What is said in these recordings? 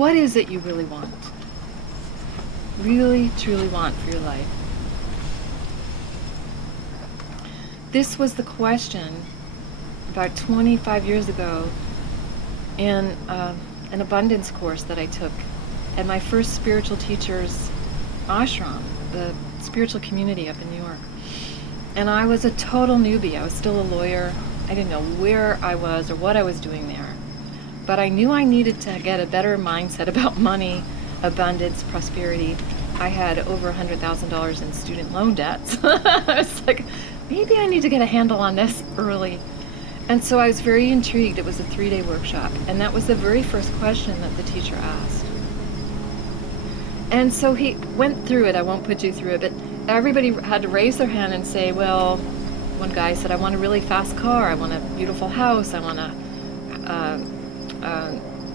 What is it you really want? Really, truly want for your life? This was the question about 25 years ago in an abundance course that I took at my first spiritual teacher's ashram, the spiritual community up in New York. And I was a total newbie. I was still a lawyer. I didn't know where I was or what I was doing there. But I knew I needed to get a better mindset about money, abundance, prosperity. I had over $100,000 in student loan debts. I was like, maybe I need to get a handle on this early. And so I was very intrigued. It was a 3-day workshop. And that was the very first question that the teacher asked. And so he went through it. I won't put you through it, but everybody had to raise their hand and say, well, one guy said, I want a really fast car. I want a beautiful house. I want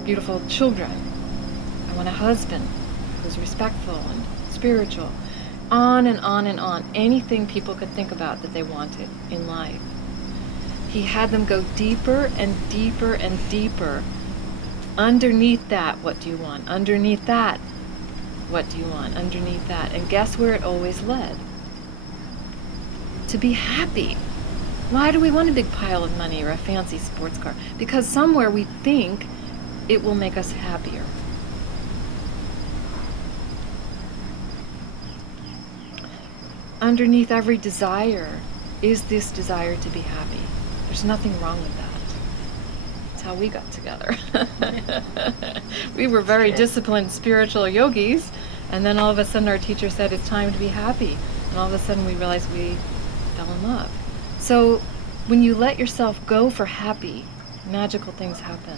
beautiful children. I want a husband who's respectful and spiritual. On and on and on. Anything people could think about that they wanted in life. He had them go deeper and deeper and deeper. Underneath that, what do you want? Underneath that, what do you want? Underneath that. And guess where it always led? To be happy. Why do we want a big pile of money or a fancy sports car? Because somewhere we think it will make us happier. Underneath every desire is this desire to be happy. There's nothing wrong with that. That's how we got together. We were very disciplined spiritual yogis, and then all of a sudden our teacher said it's time to be happy. And all of a sudden we realized we fell in love. So when you let yourself go for happy, magical things happen.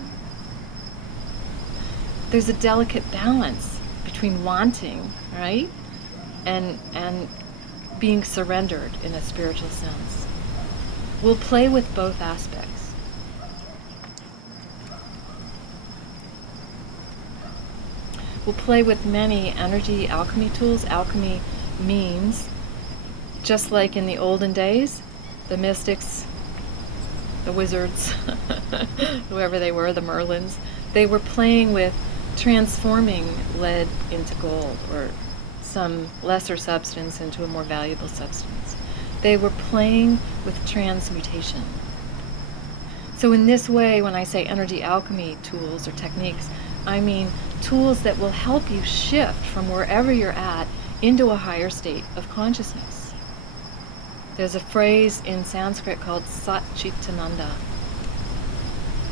There's a delicate balance between wanting, right? And being surrendered in a spiritual sense. We'll play with both aspects. We'll play with many energy alchemy tools. Alchemy means, just like in the olden days, the mystics, the wizards, whoever they were, the Merlins, they were playing with transforming lead into gold or some lesser substance into a more valuable substance. They were playing with transmutation. So in this way, when I say energy alchemy tools or techniques, I mean tools that will help you shift from wherever you're at into a higher state of consciousness. There's a phrase in Sanskrit called Sat Chitananda.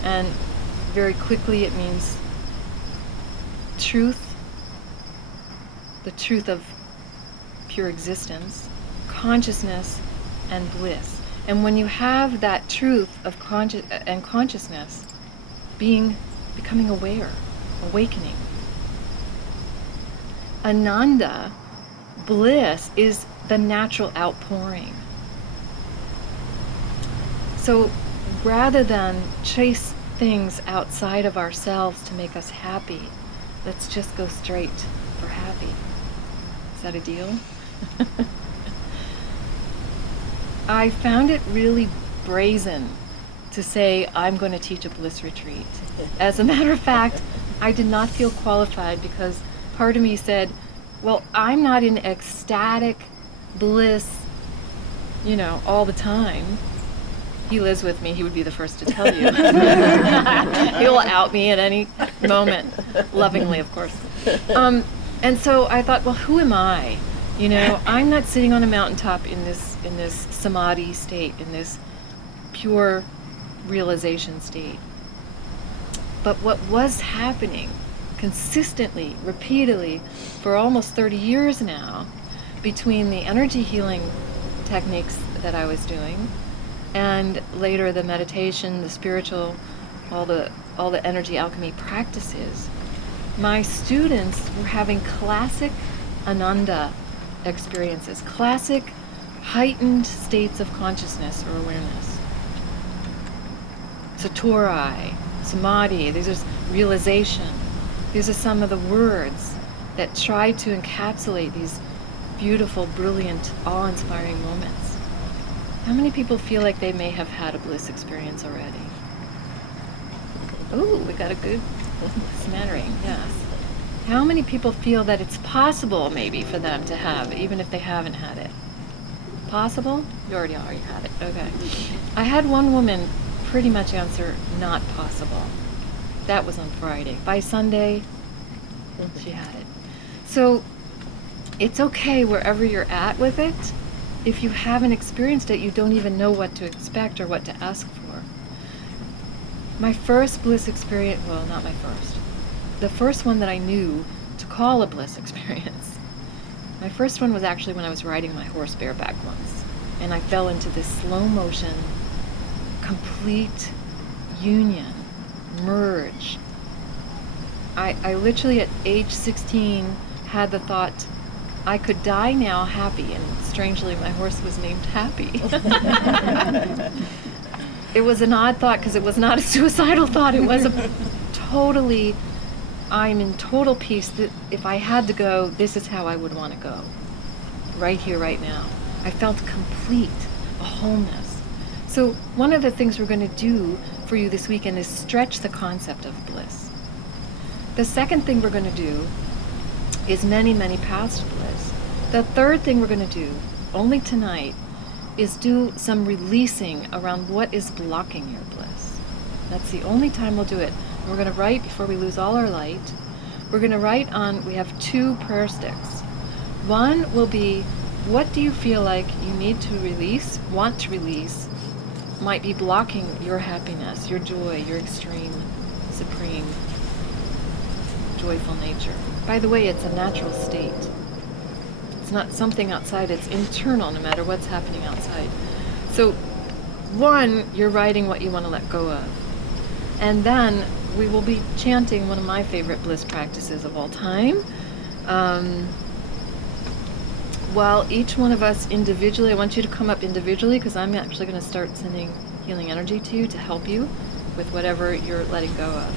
And very quickly it means truth, the truth of pure existence, consciousness, and bliss. And when you have that truth of consciousness, becoming aware, awakening. Ananda, bliss, is the natural outpouring. So rather than chase things outside of ourselves to make us happy, let's just go straight for happy. Is that a deal? I found it really brazen to say I'm going to teach a bliss retreat. As a matter of fact, I did not feel qualified because part of me said, well, I'm not in ecstatic bliss, all the time. He lives with me, he would be the first to tell you. He'll out me at any moment, lovingly, of course. And so I thought, well, who am I? I'm not sitting on a mountaintop in this samadhi state, in this pure realization state. But what was happening consistently, repeatedly, for almost 30 years now, between the energy healing techniques that I was doing, and later the meditation, the spiritual, all the energy alchemy practices, my students were having classic Ananda experiences, classic heightened states of consciousness or awareness. Satori, samadhi, these are realization. These are some of the words that try to encapsulate these beautiful, brilliant, awe-inspiring moments. How many people feel like they may have had a bliss experience already? Ooh, we got a good smattering, yes. How many people feel that it's possible maybe for them to have, even if they haven't had it? Possible? You already had it. Okay. I had one woman pretty much answer not possible. That was on Friday. By Sunday, she had it. So it's okay wherever you're at with it. If you haven't experienced it, you don't even know what to expect or what to ask for. My first bliss experience, well, not my first. The first one that I knew to call a bliss experience. My first one was actually when I was riding my horse bareback once. And I fell into this slow motion, complete union, merge. I literally at age 16 had the thought, I could die now happy, and strangely my horse was named Happy. It was an odd thought because it was not a suicidal thought. It was a totally, I'm in total peace that if I had to go, this is how I would want to go. Right here, right now. I felt complete, a wholeness. So one of the things we're going to do for you this weekend is stretch the concept of bliss. The second thing we're going to do is many, many paths to bliss. The third thing we're going to do, only tonight, is do some releasing around what is blocking your bliss. That's the only time we'll do it. And we're going to write, before we lose all our light, we're going to write on, we have 2 prayer sticks. One will be, what do you feel like you need to release, want to release, might be blocking your happiness, your joy, your extreme, supreme, joyful nature. By the way, it's a natural state. It's not something outside, it's internal no matter what's happening outside. So, one, you're writing what you want to let go of. And then we will be chanting one of my favorite bliss practices of all time. While each one of us individually, I want you to come up individually because I'm actually going to start sending healing energy to you to help you with whatever you're letting go of.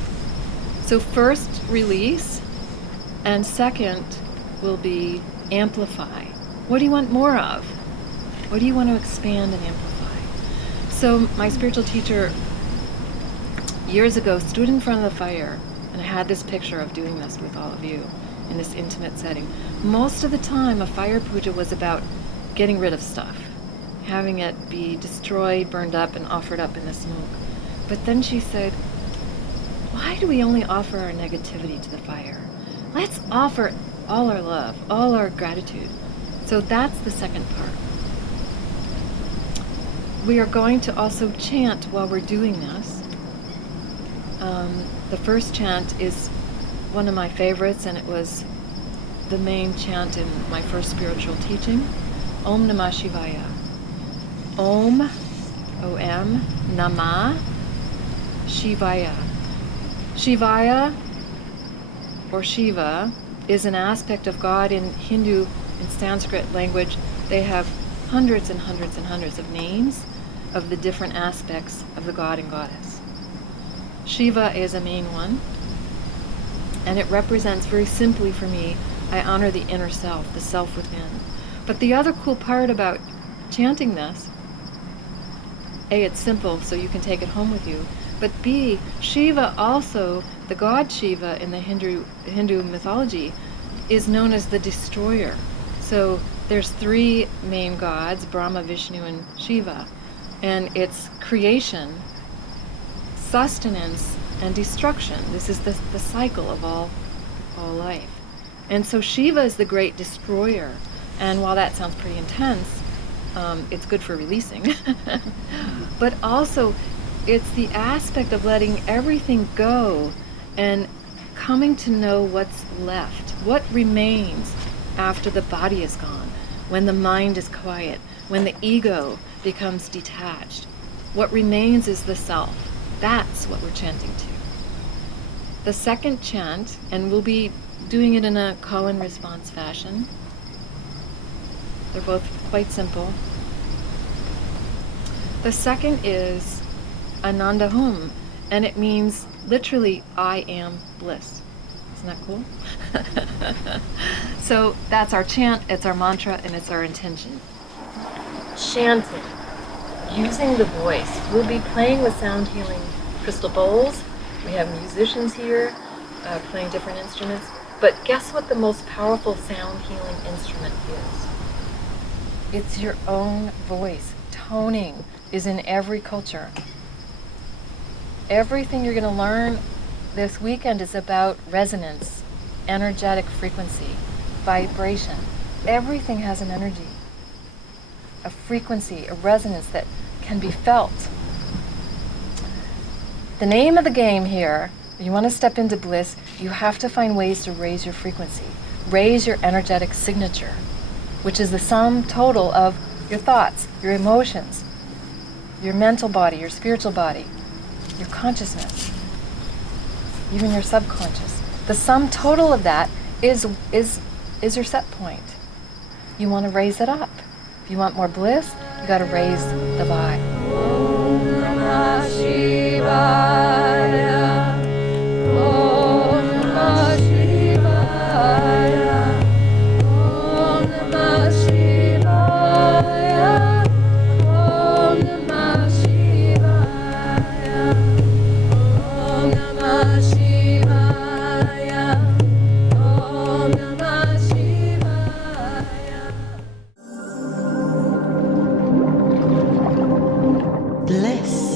So first, release, and second will be amplify. What do you want more of? What do you want to expand and amplify? So my spiritual teacher years ago stood in front of the fire, and I had this picture of doing this with all of you in this intimate setting. Most of the time, a fire puja was about getting rid of stuff, having it be destroyed, burned up, and offered up in the smoke. But then she said, why do we only offer our negativity to the fire? Let's offer all our love, all our gratitude. So that's the second part. We are going to also chant while we're doing this. The first chant is one of my favorites, and it was the main chant in my first spiritual teaching. Om Namah Shivaya. Om, O-M, Namah, Shivaya. Shivaya, or Shiva, is an aspect of God in Hindu and Sanskrit language. They have hundreds and hundreds and hundreds of names of the different aspects of the god and goddess. Shiva is a main one, and it represents, very simply for me, I honor the inner self, the self within. But the other cool part about chanting this, A, it's simple, so you can take it home with you, but B, Shiva also, the god Shiva in the Hindu mythology, is known as the destroyer. So there's 3 main gods, Brahma, Vishnu, and Shiva, and it's creation, sustenance, and destruction. This is the cycle of all life. And so Shiva is the great destroyer, and while that sounds pretty intense, it's good for releasing. But also, it's the aspect of letting everything go and coming to know what's left, what remains after the body is gone, when the mind is quiet, when the ego becomes detached. What remains is the self. That's what we're chanting to. The second chant, and we'll be doing it in a call and response fashion. They're both quite simple. The second is Ananda Hum, and it means literally, I am bliss. Isn't that cool? So that's our chant, it's our mantra, and it's our intention. Chanting, using the voice. We'll be playing with sound healing crystal bowls. We have musicians here playing different instruments. But guess what the most powerful sound healing instrument is? It's your own voice. Toning is in every culture. Everything you're going to learn this weekend is about resonance, energetic frequency, vibration. Everything has an energy, a frequency, a resonance that can be felt. The name of the game here, if you want to step into bliss, you have to find ways to raise your frequency, raise your energetic signature, which is the sum total of your thoughts, your emotions, your mental body, your spiritual body, your consciousness, even your subconscious. The sum total of that is your set point. You want to raise it up. If you want more bliss, you got to raise the vibe. Om Namah Shivaya. Om Namah Shivaya. Om Namah Shivaya. Om Namah Shivaya. Om Namah Shivaya. Om Namah Shivaya. Bliss.